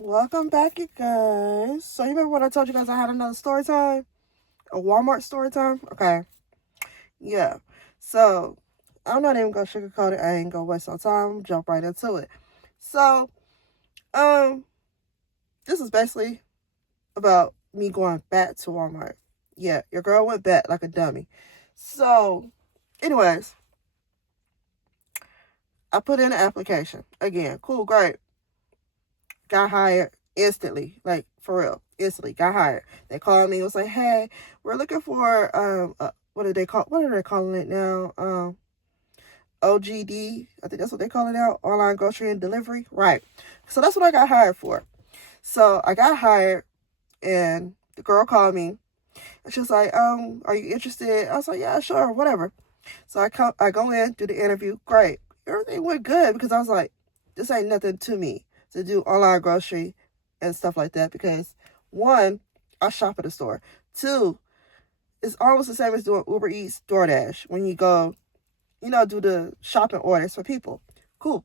Welcome back, you guys. So you remember when I told you guys I had another story time? A Walmart story time? Okay. Yeah. So I'm not even gonna sugarcoat it. I ain't gonna waste no time. Jump right into it. So, um, this is basically about me going back to Walmart. Yeah, your girl went back like a dummy. So, anyways, I put in an application. Again, cool, great. Got hired instantly, like for real, instantly got hired. They called me. It was like, hey, we're looking for what do they call? What are they calling it now? OGD. I think that's what they call it now. Online grocery and delivery. Right. So that's what I got hired for. So I got hired, and the girl called me, and she was like, are you interested? I was like, yeah, sure, whatever. So I go in, do the interview. Great. Everything went good because I was like, this ain't nothing to me to do online grocery and stuff like that because one, I shop at the store. Two, it's almost the same as doing Uber Eats, DoorDash when you go, do the shopping orders for people. Cool.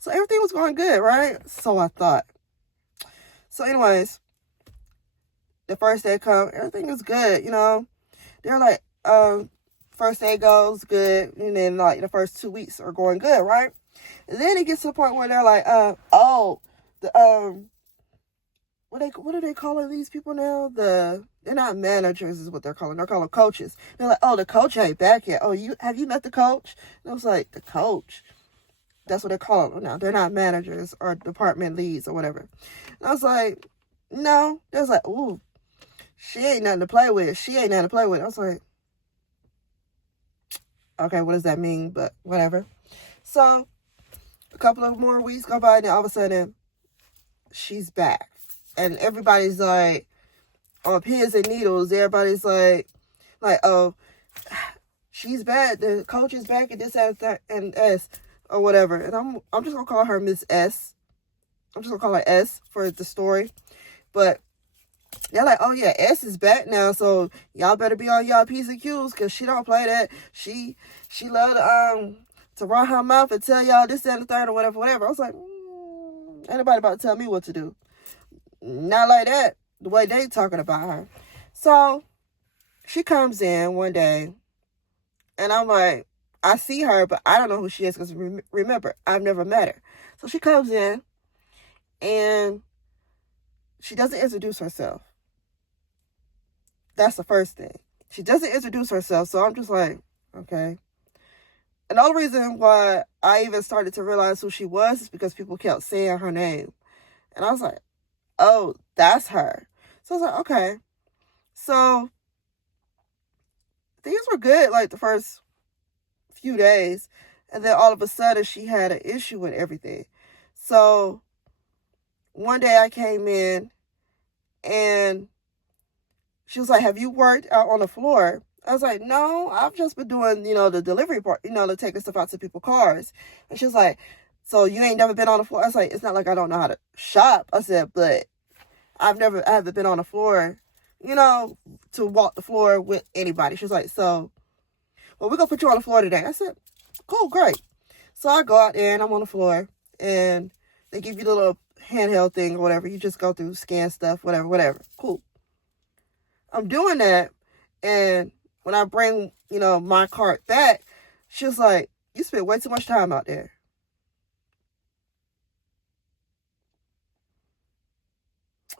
So everything was going good, right? So I thought. So anyways, the first day come, everything is good, They're like, first day goes good, and then like the first 2 weeks are going good, right? And then it gets to the point where they're like, the what are they calling these people now? They're not managers, is what they're calling. They're calling coaches. They're like, oh, the coach ain't back yet. Oh, have you met the coach? And I was like, the coach. That's what they're calling them now. They're not managers or department leads or whatever. And I was like, no. They was like, ooh, she ain't nothing to play with. She ain't nothing to play with. I was like, okay, what does that mean? But whatever. So a couple of more weeks go by, and then all of a sudden, she's back. And everybody's like on pins and needles. Everybody's like, oh, she's back. The coach is back, and this, that, and S, or whatever. And I'm just gonna call her Miss S. I'm just gonna call her S for the story. But they're like, oh yeah, S is back now, so y'all better be on y'all P's and Q's, cause she don't play that. She love to run her mouth and tell y'all this, that, and the third, or whatever. I was like, ain't nobody about to tell me what to do. Not like that, the way they talking about her. So she comes in one day, and I'm like, I see her, but I don't know who she is, because remember, I've never met her. So she comes in, and she doesn't introduce herself. That's the first thing. She doesn't introduce herself, so I'm just like, okay. And the only reason why I even started to realize who she was is because people kept saying her name. And I was like, oh, that's her. So I was like, okay. So things were good like the first few days. And then all of a sudden she had an issue with everything. So one day I came in and she was like, have you worked out on the floor? I was like, no, I've just been doing, the delivery part, the taking stuff out to people's cars. And she was like, so you ain't never been on the floor? I was like, it's not like I don't know how to shop. I said, but I haven't been on the floor, to walk the floor with anybody. She was like, so, well, we're going to put you on the floor today. I said, cool, great. So I go out there and I'm on the floor and they give you the little handheld thing or whatever. You just go through, scan stuff, whatever. Cool. I'm doing that, and when I bring, my cart back, she was like, you spent way too much time out there.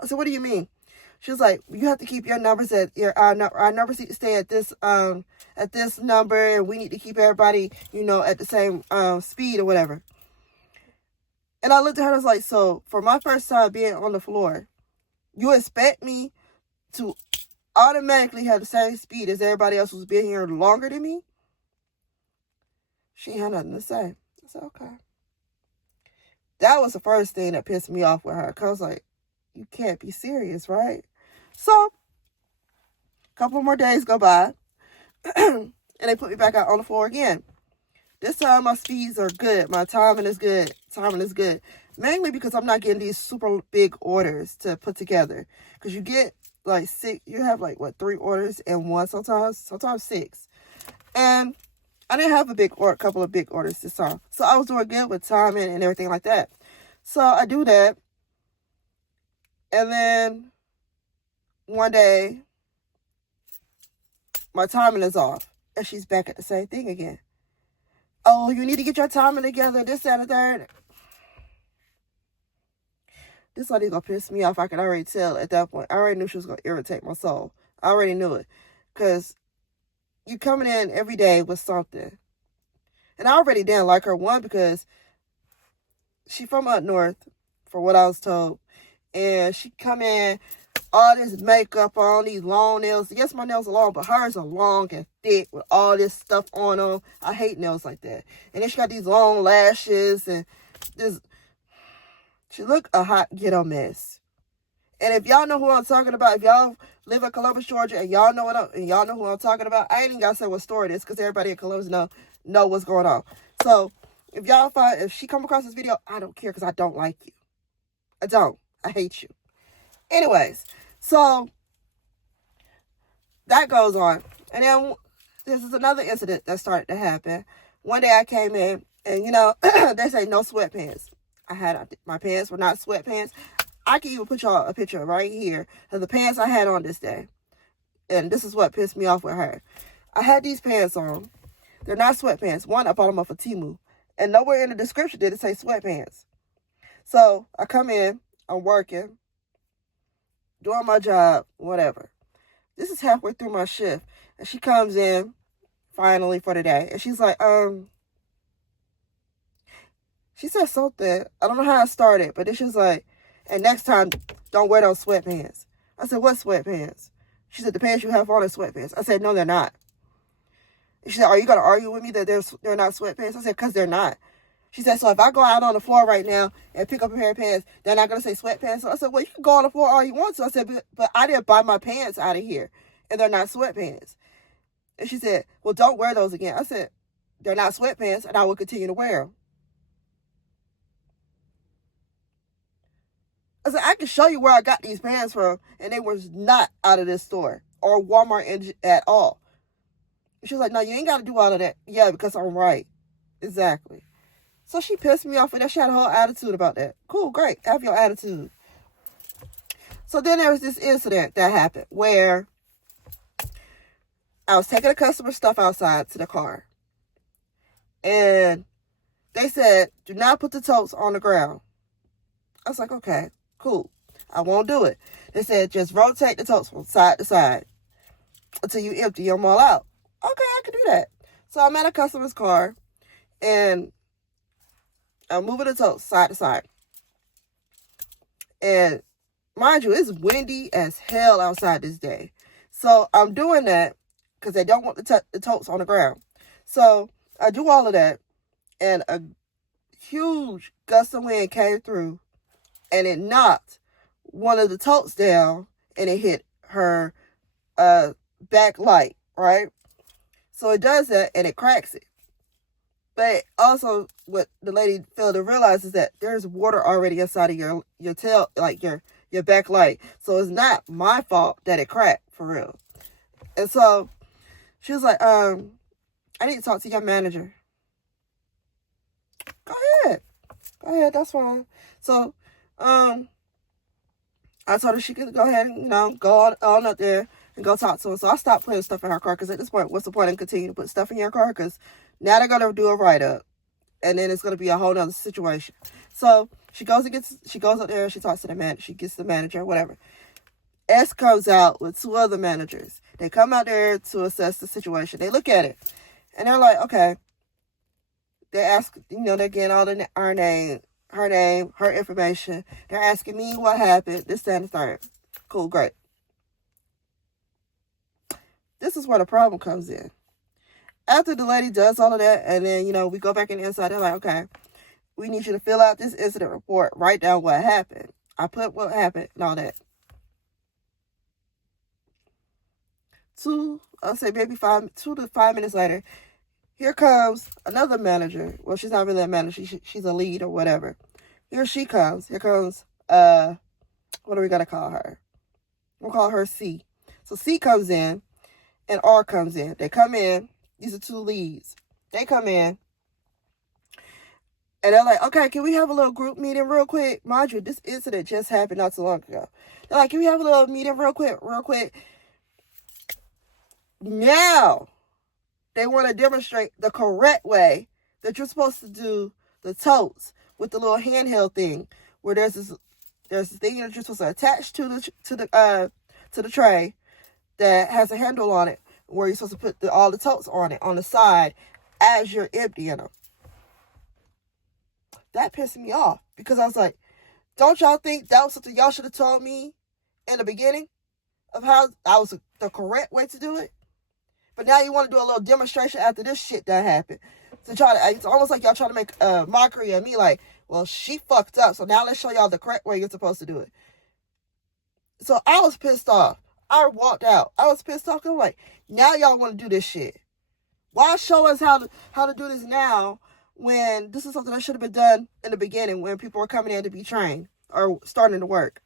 I said, what do you mean? She was like, you have to keep your numbers at our numbers need to stay at this number, and we need to keep everybody, at the same speed or whatever. And I looked at her and I was like, so for my first time being on the floor, you expect me to automatically have the same speed as everybody else who's been here longer than me? She had nothing to say. I said, okay. That was the first thing that pissed me off with her. Because I was like, you can't be serious, right? So, a couple more days go by. And they put me back out on the floor again. This time my speeds are good. My timing is good. Mainly because I'm not getting these super big orders to put together. Because you get like 6, you have 3 orders in one sometimes 6. And I didn't have a couple of big orders this time. So I was doing good with timing and everything like that. So I do that. And then one day, my timing is off. And she's back at the same thing again. Oh, you need to get your timing together, this, that, and the third. This lady gonna piss me off. I can already tell at that point. I already knew she was gonna irritate my soul. I already knew it. Because you coming in every day with something. And I already didn't like her, one, because she from up north, for what I was told. And she come in, all this makeup on, these long nails. Yes, my nails are long, but hers are long and thick with all this stuff on them. I hate nails like that. And then she got these long lashes and this. She look a hot ghetto mess. And if y'all know who I'm talking about, if y'all live in Columbus, Georgia, and y'all know who I'm talking about, I ain't even gotta say what store it is, because everybody in Columbus know what's going on. So if she come across this video, I don't care, because I don't like you. I don't. I hate you. Anyways, so that goes on. And then this is another incident that started to happen. One day I came in, and they say no sweatpants. My pants were not sweatpants. I can even put y'all a picture right here of the pants I had on this day. And this is what pissed me off with her. I had these pants on. They're not sweatpants. One, I bought them off of Temu. And nowhere in the description did it say sweatpants. So I come in, I'm working, doing my job, whatever. This is halfway through my shift. And she comes in, finally, for the day. And she's like, she said something. I don't know how it started, but then she was like, and next time, don't wear those sweatpants. I said, what sweatpants? She said, the pants you have on are sweatpants. I said, no, they're not. She said, are you going to argue with me that they're not sweatpants? I said, because they're not. She said, so if I go out on the floor right now and pick up a pair of pants, they're not going to say sweatpants? So I said, well, you can go on the floor all you want to. I said, but I didn't buy my pants out of here, and they're not sweatpants. And she said, well, don't wear those again. I said, they're not sweatpants, and I will continue to wear them. I said, I can show you where I got these pants from, and they was not out of this store or Walmart at all. She was like, no, you ain't got to do all of that. Yeah, because I'm right. Exactly. So she pissed me off, and she had a whole attitude about that. Cool, great. Have your attitude. So then there was this incident that happened where I was taking the customer stuff outside to the car. And they said, do not put the totes on the ground. I was like, okay, cool. I won't do it. They said, just rotate the totes from side to side until you empty them all out. Okay, I can do that. So I'm at a customer's car, and I'm moving the totes side to side. And mind you, it's windy as hell outside this day. So I'm doing that because they don't want the totes on the ground. So I do all of that, and a huge gust of wind came through, and it knocked one of the totes down, and it hit her back light, right? So it does that, and it cracks it. But also, what the lady failed to realize is that there's water already inside of your tail, like your back light. So it's not my fault that it cracked, for real. And so she was like, I need to talk to your manager. Go ahead, that's fine. So, I told her she could go ahead and, go on up there and go talk to him. So I stopped putting stuff in her car, because at this point, what's the point in continuing to put stuff in your car? Because now they're going to do a write-up, and then it's going to be a whole nother situation. So she goes up there, she talks to the manager, she gets the manager, whatever. S comes out with two other managers. They come out there to assess the situation. They look at it, and they're like, okay. They ask, they're getting all her name, her information. They're asking me what happened, this, that, and the third. Cool, great. This is where the problem comes in. After the lady does all of that, and then, we go back in the inside, they're like, okay, we need you to fill out this incident report, write down what happened. I put what happened and all that. I'll say maybe 2 to 5 minutes later, here comes another manager. Well, she's not really a manager. She's a lead or whatever. Here she comes. Here comes, what are we going to call her? We'll call her C. So C comes in, and R comes in. They come in. These are two leads. They come in. And they're like, okay, can we have a little group meeting real quick? Mind you, this incident just happened not so long ago. They're like, can we have a little meeting real quick? Now, they want to demonstrate the correct way that you're supposed to do the totes with the little handheld thing, where there's this thing that you're supposed to attach to the tray that has a handle on it, where you're supposed to put all the totes on it on the side as you're emptying them. That pissed me off, because I was like, don't y'all think that was something y'all should have told me in the beginning of how that was the correct way to do it? But now you want to do a little demonstration after this shit that happened. It's almost like y'all trying to make a mockery of me, like, well, she fucked up, so now let's show y'all the correct way you're supposed to do it. So I was pissed off. I walked out. I was pissed off. I'm like, now y'all want to do this shit. Why show us how to do this now, when this is something that should have been done in the beginning, when people were coming in to be trained or starting to work?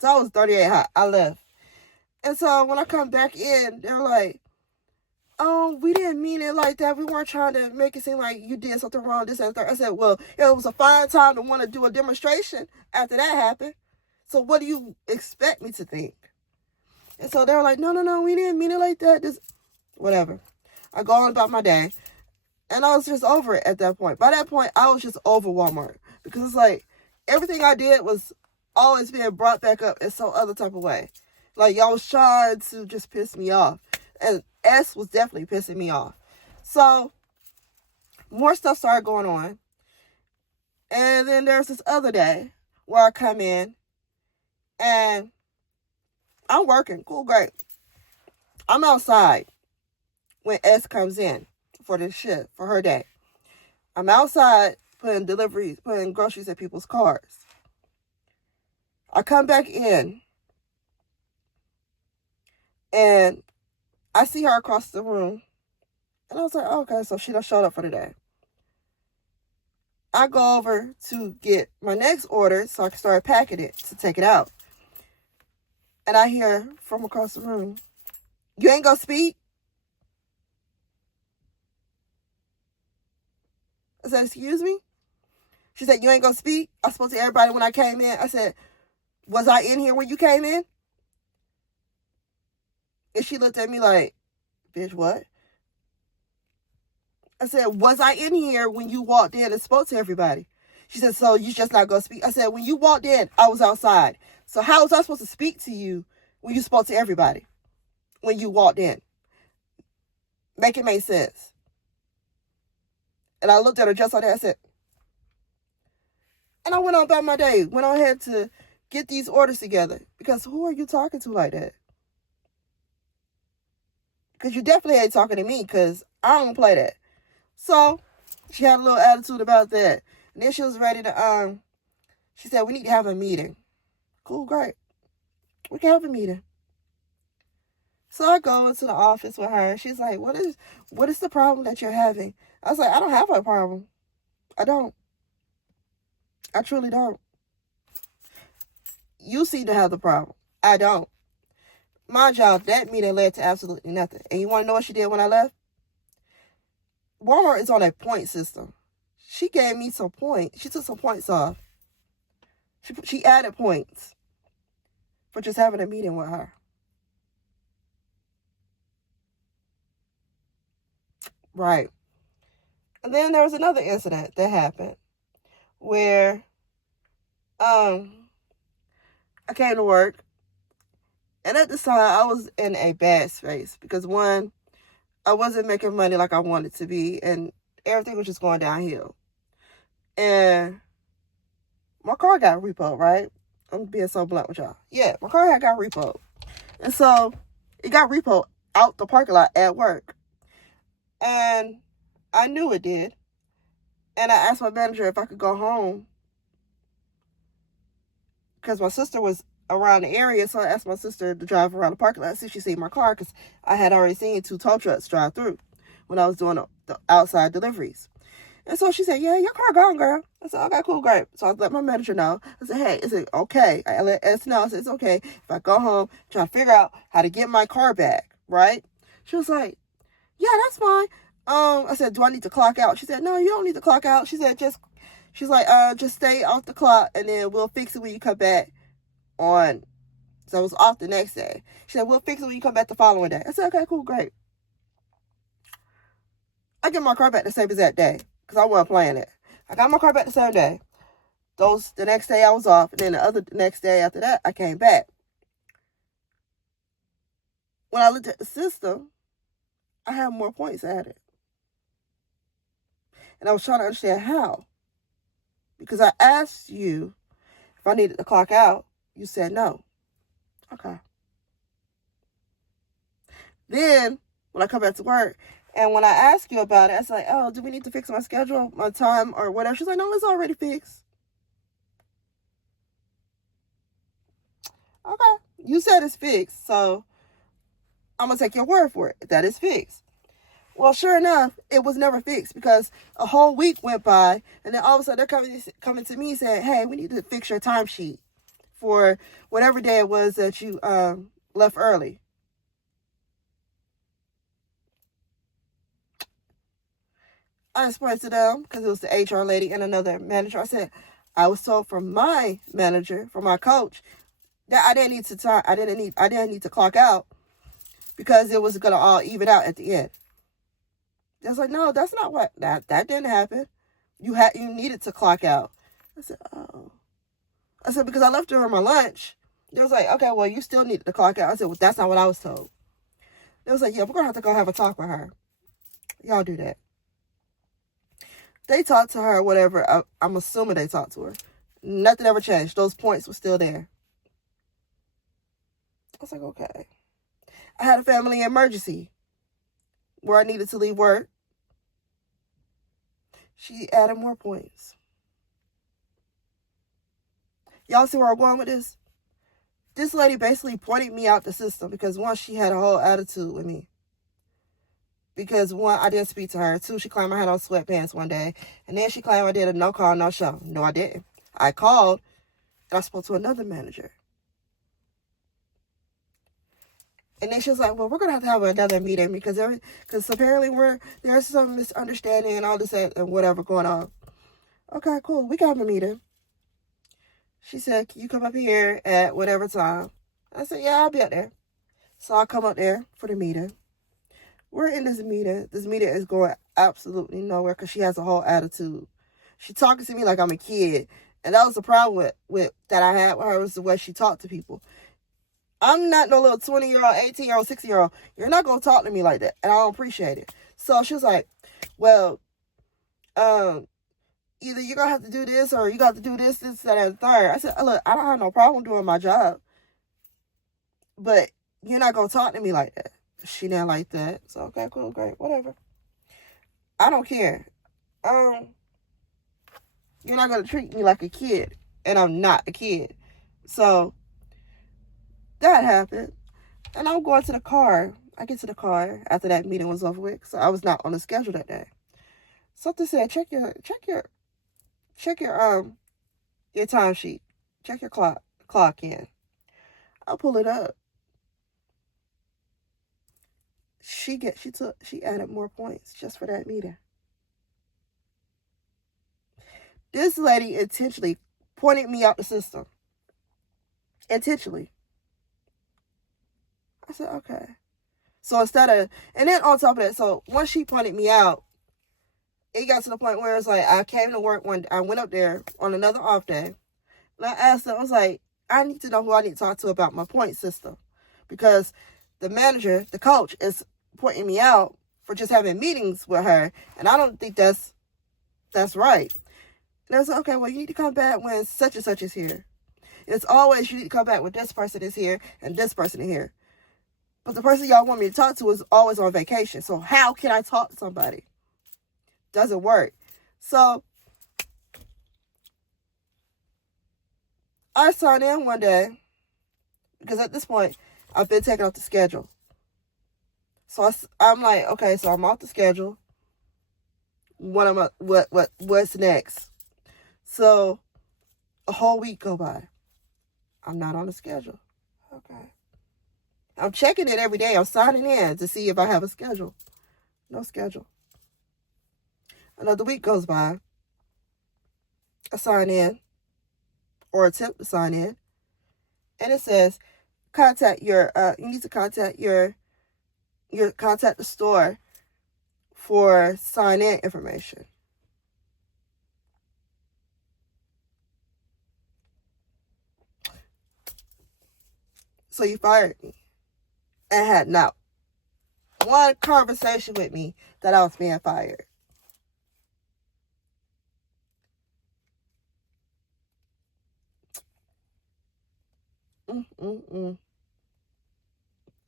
So I was 38 hot. I left. And so when I come back in, they're like, oh, we didn't mean it like that. We weren't trying to make it seem like you did something wrong, this and that. I said, well, it was a fine time to want to do a demonstration after that happened. So what do you expect me to think? And so they were like, no, we didn't mean it like that. Just whatever. I go on about my day. And I was just over it at that point. By that point, I was just over Walmart. Because it's like, everything I did was always being brought back up in some other type of way. Like, y'all was trying to just piss me off. And S was definitely pissing me off. So, more stuff started going on. And then there's this other day where I come in and I'm working. Cool, great. I'm outside when S comes in for this shift, for her day. I'm outside putting groceries in people's cars. I come back in and I see her across the room. And I was like, oh, okay, so she done showed up for the day. I go over to get my next order so I can start packing it to take it out. And I hear from across the room, you ain't gonna speak? I said, excuse me? She said, you ain't gonna speak? I spoke to everybody when I came in. I said, was I in here when you came in? And she looked at me like, bitch, what? I said, was I in here when you walked in and spoke to everybody? She said, so you just not going to speak? I said, when you walked in, I was outside. So how was I supposed to speak to you when you spoke to everybody? When you walked in? Make it make sense. And I looked at her just like that. I said, and I went on about my day. Went on ahead to get these orders together. Because who are you talking to like that? Because you definitely ain't talking to me, because I don't play that. So, she had a little attitude about that. And then she was ready to, she said, we need to have a meeting. Cool, great. We can have a meeting. So I go into the office with her. She's like, what is the problem that you're having? I was like, I don't have a problem. I don't. I truly don't. You seem to have the problem. I don't. My job, that meeting led to absolutely nothing. And you want to know what she did when I left? Walmart is on a point system. She gave me some points. She took some points off. She added points for just having a meeting with her. Right. And then there was another incident that happened where I came to work. And at this time, I was in a bad space because, one, I wasn't making money like I wanted to be, and everything was just going downhill. And my car got repoed, right? I'm being so blunt with y'all. Yeah, my car had got repoed. And so it got repoed out the parking lot at work. And I knew it did. And I asked my manager if I could go home because my sister was around the area. So I asked my sister to drive around the parking lot, see if she seen my car, because I had already seen 2 tow trucks drive through when I was doing the outside deliveries. And so she said, yeah, your car gone, girl. I said, okay, cool, great. So I let my manager know. I said, hey, is it okay? I let S know. I said, it's okay if I go home, try to figure out how to get my car back, right? She was like, yeah, that's fine. I said, do I need to clock out? She said, no, you don't need to clock out. She said, she's like, just stay off the clock and then we'll fix it when you come back on. So it was off the next day. She said, we'll fix it when you come back the following day. I said, okay, cool, great. I get my car back the same exact day because I wasn't playing it. I got my car back the same day. The next day I was off, and then the next day after that, I came back. When I looked at the system, I had more points added. And I was trying to understand how. Because I asked you if I needed to clock out. You said no. Okay. Then, when I come back to work, and when I ask you about it, I was like, oh, do we need to fix my schedule, my time, or whatever? She's like, no, it's already fixed. Okay. You said it's fixed, so I'm going to take your word for it that it's fixed. Well, sure enough, it was never fixed because a whole week went by, and then all of a sudden they're coming to me saying, hey, we need to fix your timesheet for whatever day it was that you left early. I explained to them, because it was the HR lady and another manager, I said, I was told from my manager, from my coach, that I didn't need to clock out because it was going to all even out at the end. They was like, no, that's not what, that didn't happen. You needed to clock out. I said, oh. I said, because I left during my lunch. They was like, okay, well, you still need to clock out. I said, well, that's not what I was told. They was like, yeah, we're going to have to go have a talk with her. Y'all do that. They talked to her, whatever. I'm assuming they talked to her. Nothing ever changed. Those points were still there. I was like, okay. I had a family emergency where I needed to leave work. She added more points. Y'all see where I'm going with this? This lady basically pointed me out the system because, one, she had a whole attitude with me. Because, one, I didn't speak to her. Two, she claimed I had on sweatpants one day. And then she claimed I did a no call, no show. No, I didn't. I called and I spoke to another manager. And then she was like, well, we're going to have another meeting because apparently there's some misunderstanding and all this and whatever going on. Okay, cool. We can have a meeting. She said, can you come up here at whatever time? I said, yeah, I'll be up there. So I come up there for the meeting. We're in this meeting. This meeting is going absolutely nowhere because she has a whole attitude. She talking to me like I'm a kid. And that was the problem with that I had with her, was the way she talked to people. I'm not no little 20-year-old, 18-year-old, 60-year-old. You're not going to talk to me like that. And I don't appreciate it. So she was like, well, either you're going to have to do this or you got to do this, that, and the third. I said, look, I don't have no problem doing my job. But you're not going to talk to me like that. She didn't like that. So, okay, cool, great, whatever. I don't care. You're not going to treat me like a kid. And I'm not a kid. So that happened. And I'm going to the car. I get to the car after that meeting was over with. So I was not on the schedule that day. Something said, check your time sheet. Check your clock in. I'll pull it up. She added more points just for that meeting. This lady intentionally pointed me out the system. Intentionally. I said, okay. So and then on top of that, so once she pointed me out, it got to the point where it's like, I came to work I went up there on another off day, and I asked her, I was like, I need to know who I need to talk to about my point system. Because the manager, the coach, is pointing me out for just having meetings with her, and I don't think that's right. And I was like, okay, well, you need to come back when such and such is here. It's always, you need to come back when this person is here and this person is here. But the person y'all want me to talk to is always on vacation. So how can I talk to somebody? Doesn't work. So I signed in one day because at this point I've been taken off the schedule. So I'm like, okay, so I'm off the schedule. What's next? So a whole week go by. I'm not on the schedule. Okay. I'm checking it every day. I'm signing in to see if I have a schedule. No schedule. Another week goes by. I sign in, or attempt to sign in, and it says, contact your, you need to contact contact the store for sign-in information. So you fired me and had not one conversation with me that I was being fired.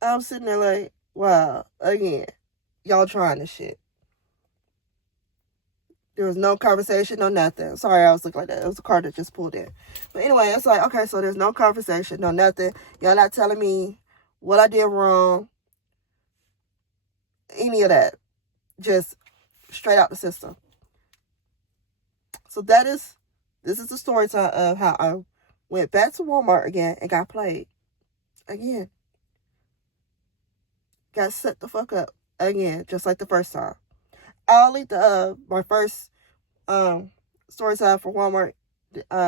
I'm sitting there like, wow, again, y'all trying this shit. There was no conversation, no nothing. Sorry, I was looking like that. It was a car that just pulled in. But anyway, it's like, okay, so there's no conversation, no nothing. Y'all not telling me what I did wrong. Any of that. Just straight out the system. So this is the story time of how I went back to Walmart again and got played. Again. Got set the fuck up. Again, just like the first time. I'll leave the my first story time for Walmart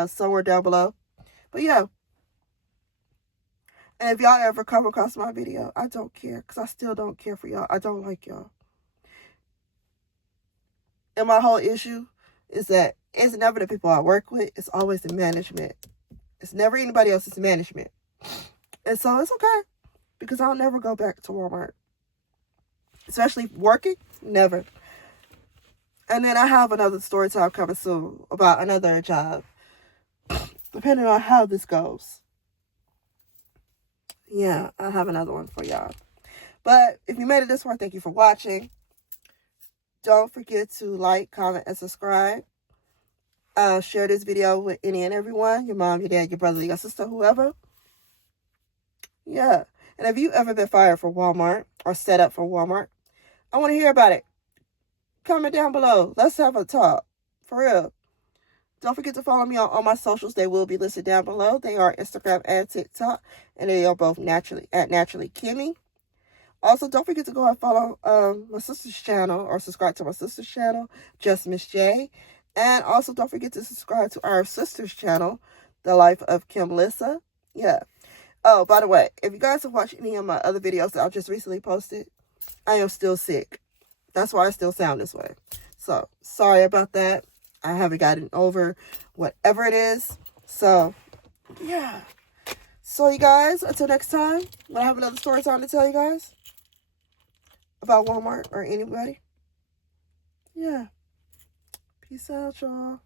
somewhere down below. But yeah. And if y'all ever come across my video, I don't care. Because I still don't care for y'all. I don't like y'all. And my whole issue is that it's never the people I work with. It's always the management. It's never anybody else's management. And so it's okay. Because I'll never go back to Walmart. Especially working. Never. And then I have another story time coming soon about another job. Depending on how this goes. Yeah, I have another one for y'all. But if you made it this far, thank you for watching. Don't forget to like, comment, and subscribe. Share this video with any and everyone. Your mom, your dad, your brother, your sister, whoever. Yeah. And have you ever been fired for Walmart or set up for Walmart? I want to hear about it. Comment down below. Let's have a talk. For real. Don't forget to follow me on all my socials. They will be listed down below. They are Instagram and TikTok. And they are both Naturally Kimmy. Also, don't forget to go and follow my sister's channel or subscribe to my sister's channel, Just Miss J. And also, don't forget to subscribe to our sister's channel, The Life of Kim Lissa. Yeah. Oh, by the way, if you guys have watched any of my other videos that I've just recently posted, I am still sick. That's why I still sound this way. So, sorry about that. I haven't gotten over whatever it is. So, yeah. So, you guys, until next time, when I have another story time to tell you guys about Walmart or anybody. Yeah. Peace out, y'all.